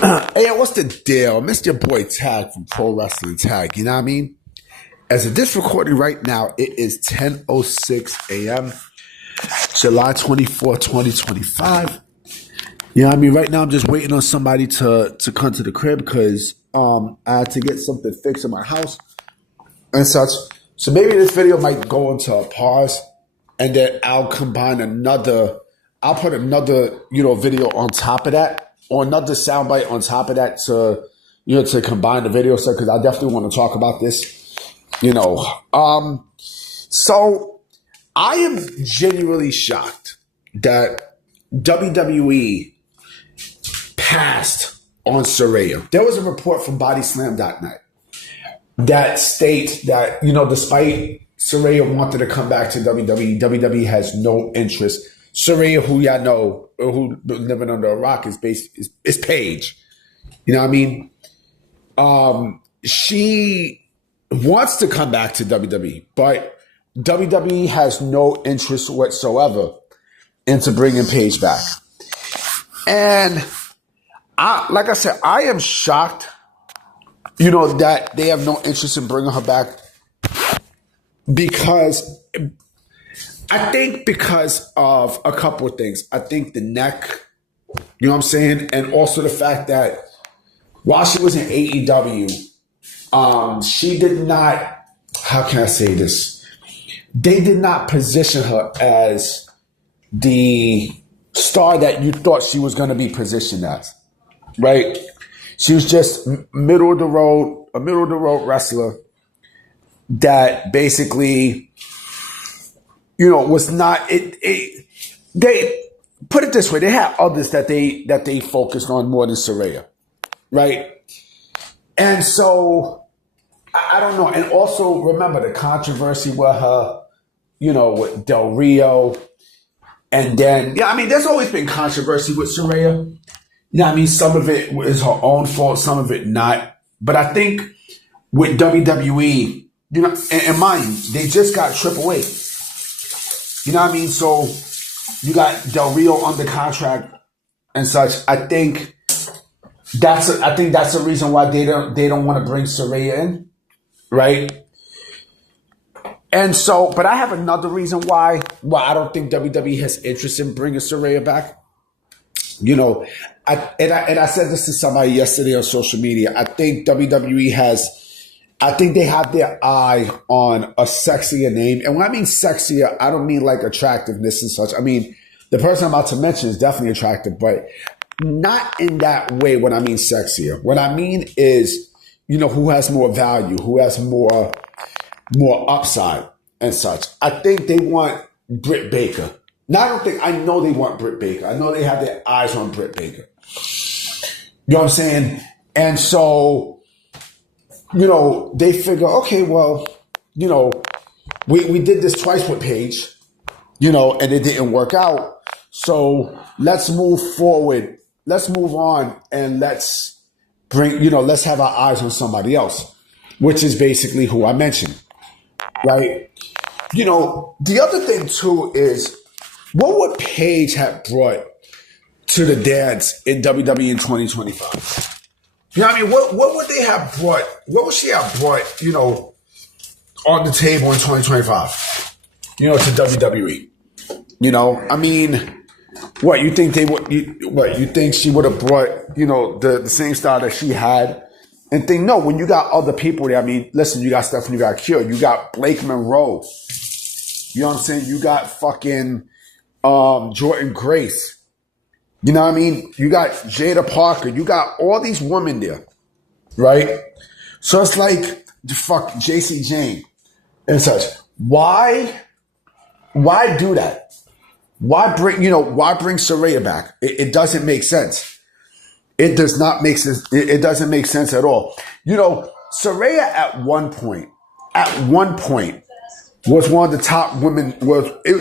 Hey, what's the deal? Mr. Your boy Tag from Pro Wrestling Tag. You know what I mean? As of this recording right now, it is 10:06 a.m., July 24th, 2025. You know what I mean? Right now, I'm just waiting on somebody to come to the crib because I had to get something fixed in my house and such. So maybe this video might go into a pause, and then I'll put another, video on top of that, or another soundbite on top of that to combine the video stuff, because I definitely want to talk about this. So I am genuinely shocked that WWE passed on Saraya. There was a report from bodyslam.net that states that, despite Saraya wanted to come back to WWE has no interest. Saraya, who y'all know, who living under a rock, is Paige. You know what I mean? She wants to come back to WWE, but WWE has no interest whatsoever into bringing Paige back. And like I said, I am shocked, that they have no interest in bringing her back, because of a couple of things. I think the neck, you know what I'm saying? And also the fact that while she was in AEW, she did not, how can I say this? They did not position her as the star that you thought she was going to be positioned as, right? She was just a middle of the road wrestler that basically, was not they put it this way, they had others that they focused on more than Saraya, right? And so I don't know. And also remember the controversy with her, with Del Rio. And then, there's always been controversy with Saraya. Some of it is her own fault, some of it not. But I think with WWE, and mind you, they just got Triple A. So you got Del Rio under contract and such. I think that's the reason why they don't want to bring Saraya in, right? And so, but I have another reason why I don't think WWE has interest in bringing Saraya back. I said this to somebody yesterday on social media. I think WWE they have their eye on a sexier name. And when I mean sexier, I don't mean like attractiveness and such. The person I'm about to mention is definitely attractive, but not in that way when I mean sexier. What I mean is, who has more value, who has more upside and such. I think they want Britt Baker. Now, I know they want Britt Baker. I know they have their eyes on Britt Baker. You know what I'm saying? And so, they figure, okay, well, we did this twice with Paige, and it didn't work out. So let's move forward. Let's move on, and let's have our eyes on somebody else, which is basically who I mentioned, right? The other thing too is, what would Paige have brought to the dance in WWE in 2025? What would they have brought? What would she have brought, on the table in 2025, to WWE? What you think they would? You think she would have brought, the same style that she had? And think, no, when you got other people there, listen, you got Stephanie, you got Kier, you got Blake Monroe. You know what I'm saying? You got fucking Jordan Grace. You know what I mean? You got Jada Parker. You got all these women there, right? So it's like, fuck JC Jane and such. Why do that? Why bring Saraya back? It doesn't make sense. It does not make sense. It doesn't make sense at all. Saraya at one point was one of the top women.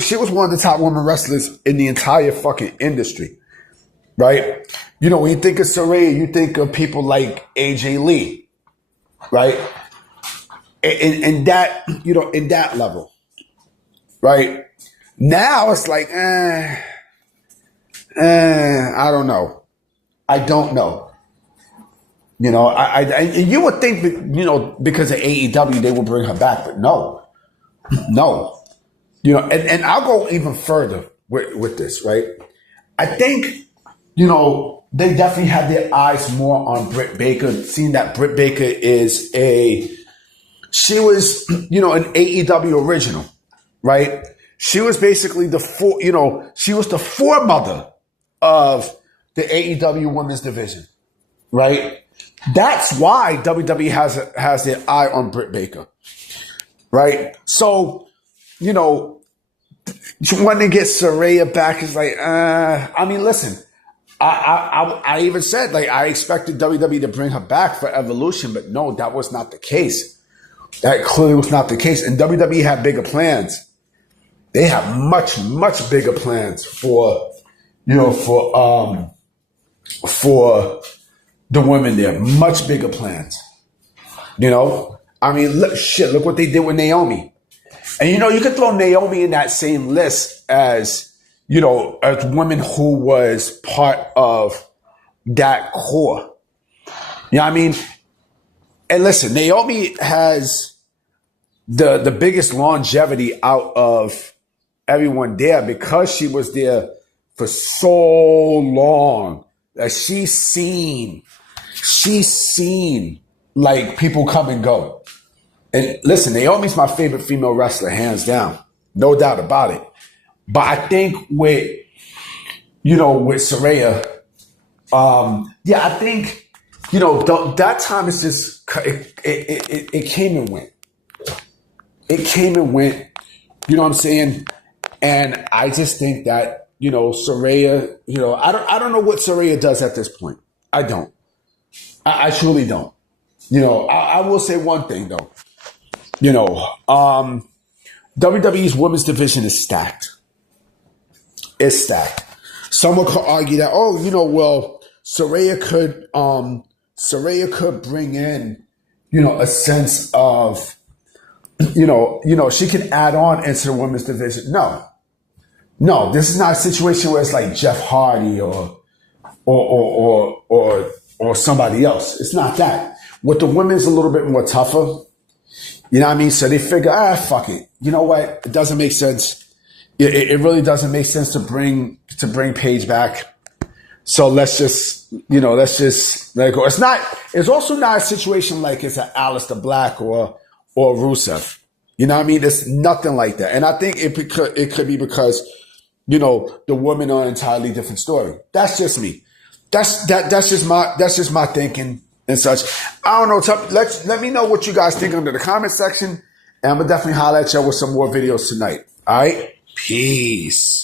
She was one of the top women wrestlers in the entire fucking industry, right? When you think of Saraya, you think of people like AJ Lee, right? In that, in that level, right? Now it's like, I don't know. You know, and you would think that, you know, because of AEW, they would bring her back, but no. You know, and I'll go even further with this, right? I think, you know, they definitely have their eyes more on Britt Baker, seeing that Britt Baker is she was, you know, an AEW original, right? She was basically she was the foremother of the AEW women's division, right? That's why WWE has their eye on Britt Baker, right? So, you know, wanting to get Saraya back is like, I mean, listen, I even said, like, I expected WWE to bring her back for Evolution, but no, that was not the case. That clearly was not the case. And WWE had bigger plans. They have much, much bigger plans for, you know, for the women there. Much bigger plans. You know? I mean, look what they did with Naomi. And, you know, you could throw Naomi in that same list as, you know, as women who was part of that core. You know what I mean? And listen, Naomi has the biggest longevity out of everyone there because she was there for so long that she's seen like people come and go. And listen, Naomi's my favorite female wrestler, hands down. No doubt about it. But I think with Saraya, I think, you know, that time is just, it came and went. It came and went, you know what I'm saying? And I just think that, you know, Saraya, you know, I don't know what Saraya does at this point. I don't. I truly don't. You know, I will say one thing though. You know, WWE's women's division is stacked. It's stacked. Someone could argue that, oh, you know, well, Saraya could bring in, you know, a sense of, you know, she can add on into the women's division. No, this is not a situation where it's like Jeff Hardy or somebody else. It's not that. With the women's a little bit more tougher. You know what I mean? So they figure, fuck it. You know what? It doesn't make sense. It really doesn't make sense to bring Paige back. So let's just let it go. It's also not a situation like it's an Aleister Black or Rusev. You know what I mean? There's nothing like that. And I think it could be because, you know, the women are an entirely different story. That's just me. That's just my thinking and such. I don't know. Let me know what you guys think under the comment section. And I'm going to definitely holler at y'all with some more videos tonight. All right? Peace.